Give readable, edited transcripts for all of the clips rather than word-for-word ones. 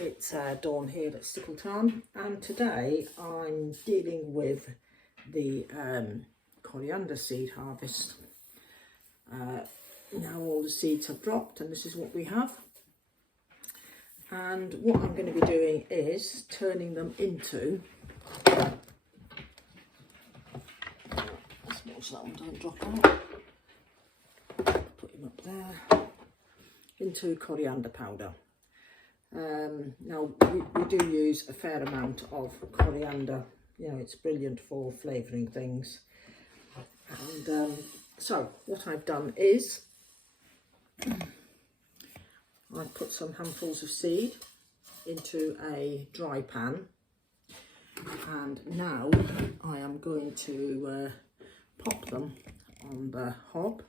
It's Dawn here at Stickletown, and today I'm dealing with the coriander seed harvest. Now all the seeds have dropped and this is what we have. And what I'm going to be doing is turning them into, let's watch that one don't drop out, put him up there, into coriander powder. Now we do use a fair amount of coriander, you know, it's brilliant for flavouring things. And so what I've done is I've put some handfuls of seed into a dry pan, and now I am going to pop them on the hob,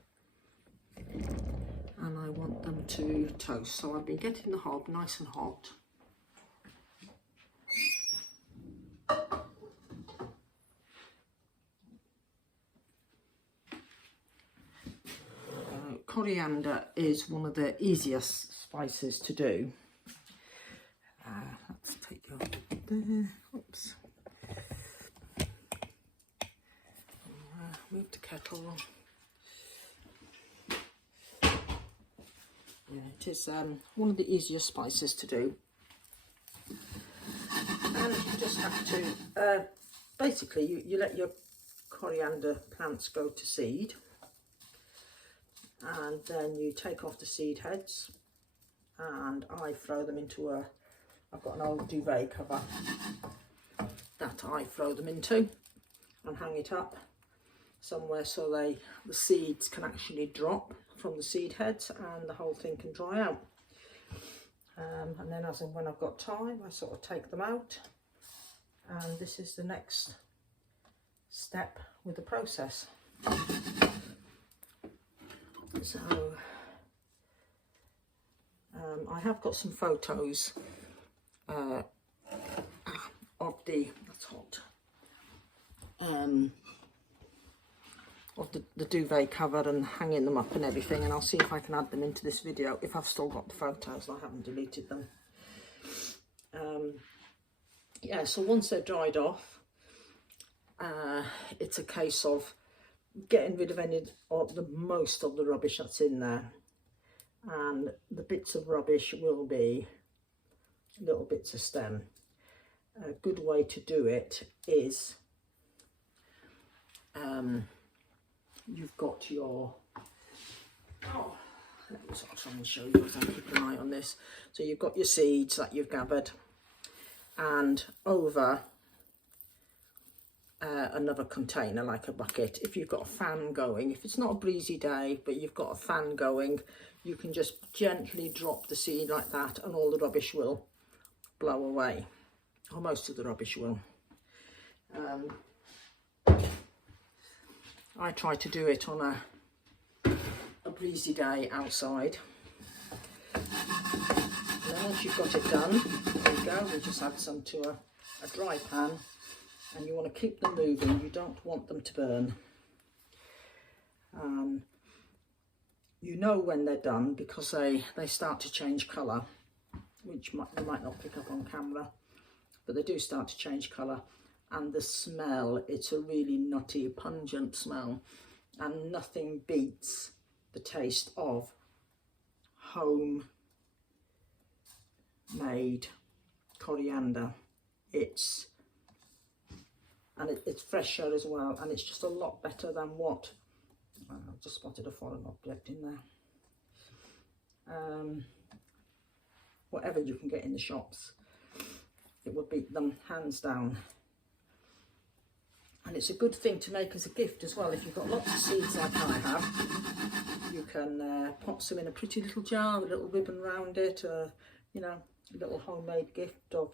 and I want them to toast. So I've been getting the hob nice and hot. Coriander is one of the easiest spices to do. Let's take you there. Oops. Move the kettle. Yeah, it is one of the easiest spices to do, and you just have to basically you let your coriander plants go to seed, and then you take off the seed heads, and I throw them into I've got an old duvet cover that I throw them into and hang it up somewhere so the seeds can actually drop from the seed heads and the whole thing can dry out. And then as and when I've got time, I sort of take them out, and this is the next step with the process. So I have got some photos of that's hot, of the duvet cover and hanging them up and everything, and I'll see if I can add them into this video if I've still got the photos and I haven't deleted them. Yeah, so once they're dried off, it's a case of getting rid of any or most of the rubbish that's in there, and the bits of rubbish will be little bits of stem. A good way to do it is you've got your, let me sort of try and show you as I keep an eye on this. So you've got your seeds that you've gathered, and over another container like a bucket, if you've got a fan going, if it's not a breezy day but you've got a fan going, you can just gently drop the seed like that and all the rubbish will blow away, or most of the rubbish will. I try to do it on a breezy day outside. And then once you've got it done, there you go, we just add some to a dry pan, and you want to keep them moving, you don't want them to burn. You know when they're done because they start to change colour, which you might not pick up on camera, but they do start to change colour. And the smell, it's a really nutty, pungent smell, and nothing beats the taste of home made coriander. It's fresher as well, and it's just a lot better than what, I've just spotted a foreign object in there, whatever you can get in the shops, it will beat them hands down. And it's a good thing to make as a gift as well. If you've got lots of seeds like I have, you can pop some in a pretty little jar with a little ribbon around it, you know, a little homemade gift of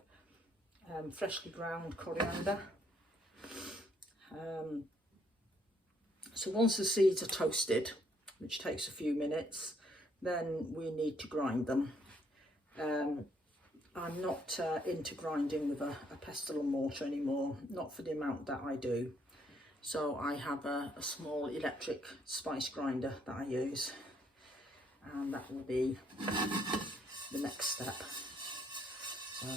freshly ground coriander. So once the seeds are toasted, which takes a few minutes, then we need to grind them. I'm not into grinding with a pestle and mortar anymore, not for the amount that I do. So I have a small electric spice grinder that I use, and that will be the next step. So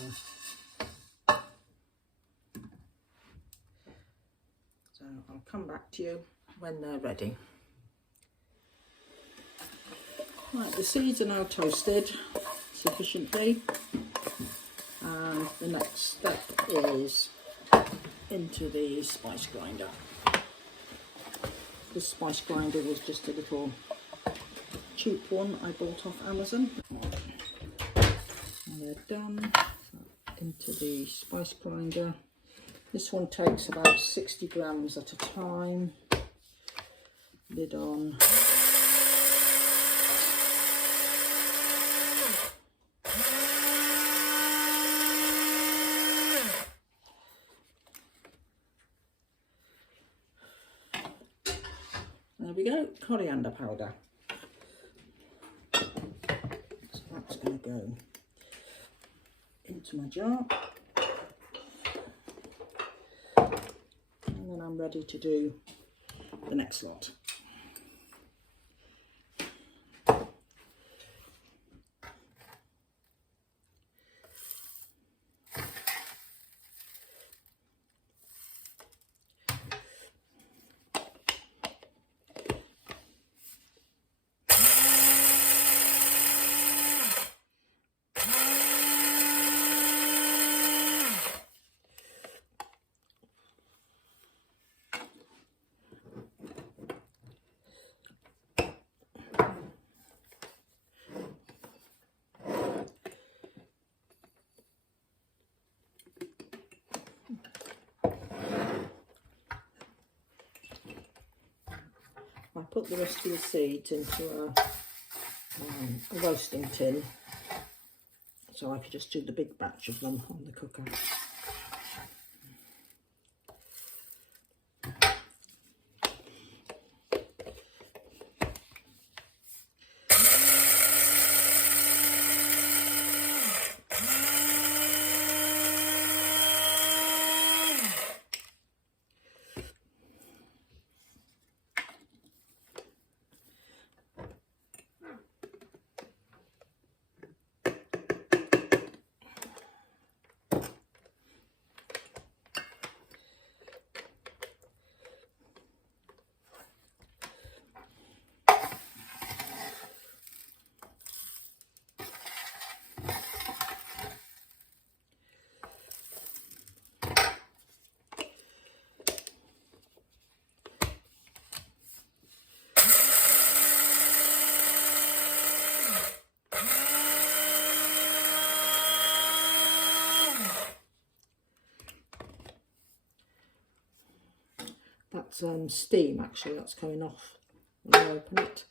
I'll come back to you when they're ready. Right, the seeds are now toasted sufficiently, and the next step is into the spice grinder. This spice grinder was just a little cheap one I bought off Amazon. And they're done. Into the spice grinder. This one takes about 60 grams at a time. Lid on. There we go, coriander powder. So that's going to go into my jar. And then I'm ready to do the next lot. I put the rest of the seeds into a roasting tin, so I could just do the big batch of them on the cooker. That's steam actually that's coming off when I open it.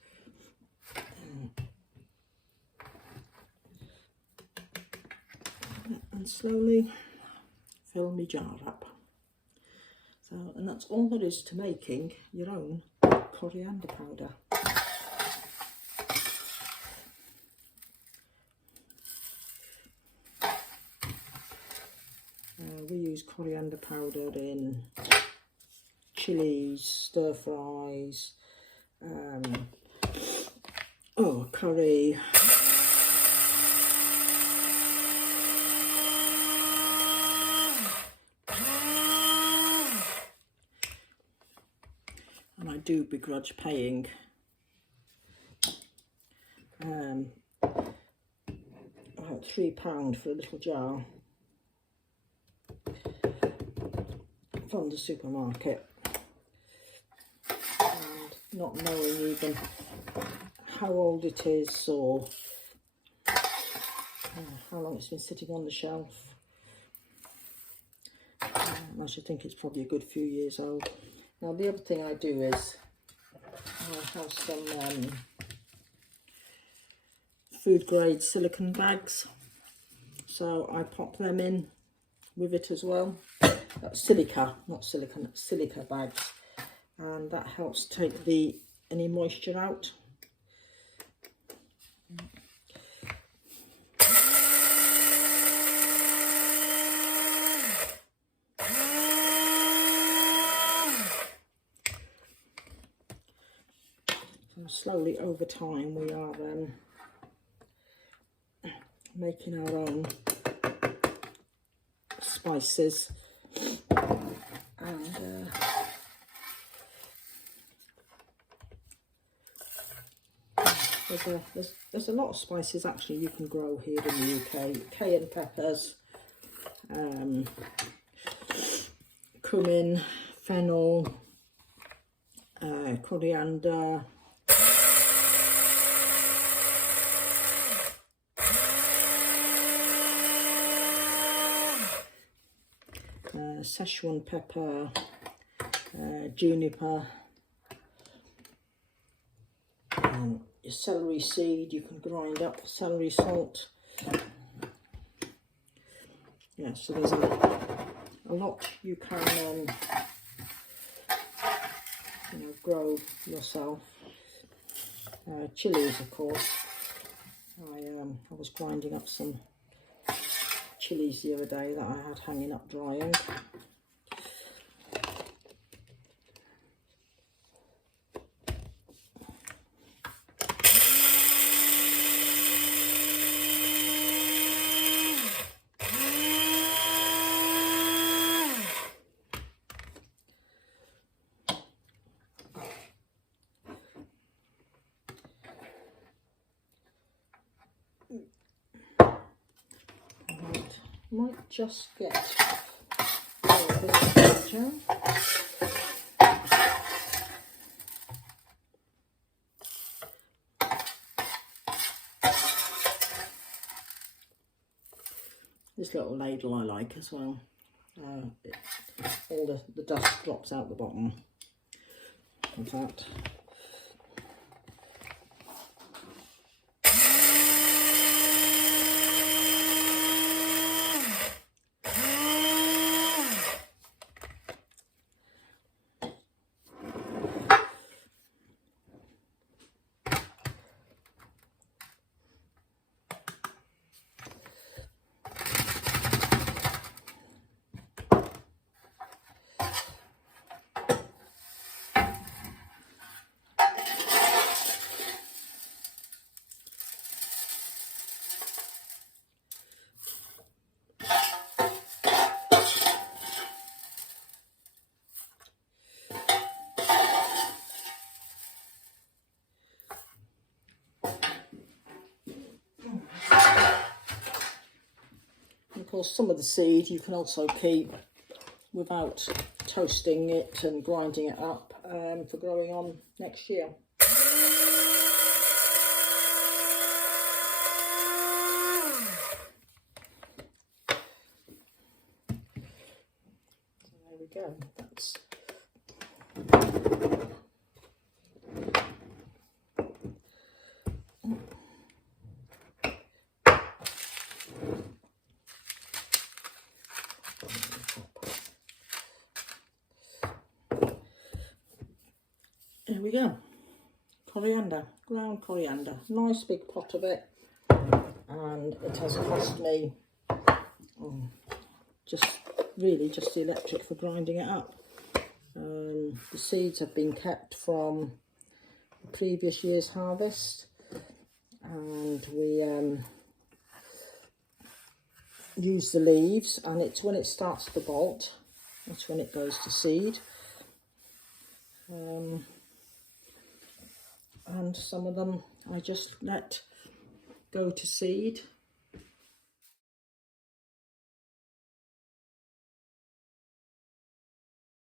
And slowly fill my jar up. So, and that's all there is to making your own coriander powder. We use coriander powder in chilies, stir fries, curry. And I do begrudge paying about £3 for a little jar from the supermarket, and not knowing even how old it is or how long it's been sitting on the shelf. I should think it's probably a good few years old. Now the other thing I do is I have some food grade silicone bags, so I pop them in with it as well. Silica, not silicone, silica bags, and that helps take any moisture out. So slowly over time we are making our own spices. And there's a lot of spices actually you can grow here in the UK. Cayenne peppers, cumin, fennel, coriander, Szechuan pepper, juniper, your celery seed, you can grind up celery salt. Yeah, so there's a lot you can grow yourself. Chilies, of course. I was grinding up some chilies the other day that I had hanging up drying. Might just get a little bit of water. This little ladle I like as well. All the dust drops out the bottom of that. Of course, some of the seed you can also keep without toasting it and grinding it up for growing on next year. So there we go. That's there we go. Coriander, ground coriander. Nice big pot of it, and it has cost me just the electric for grinding it up. The seeds have been kept from the previous year's harvest, and we use the leaves, and it's when it starts to bolt, that's when it goes to seed. And some of them I just let go to seed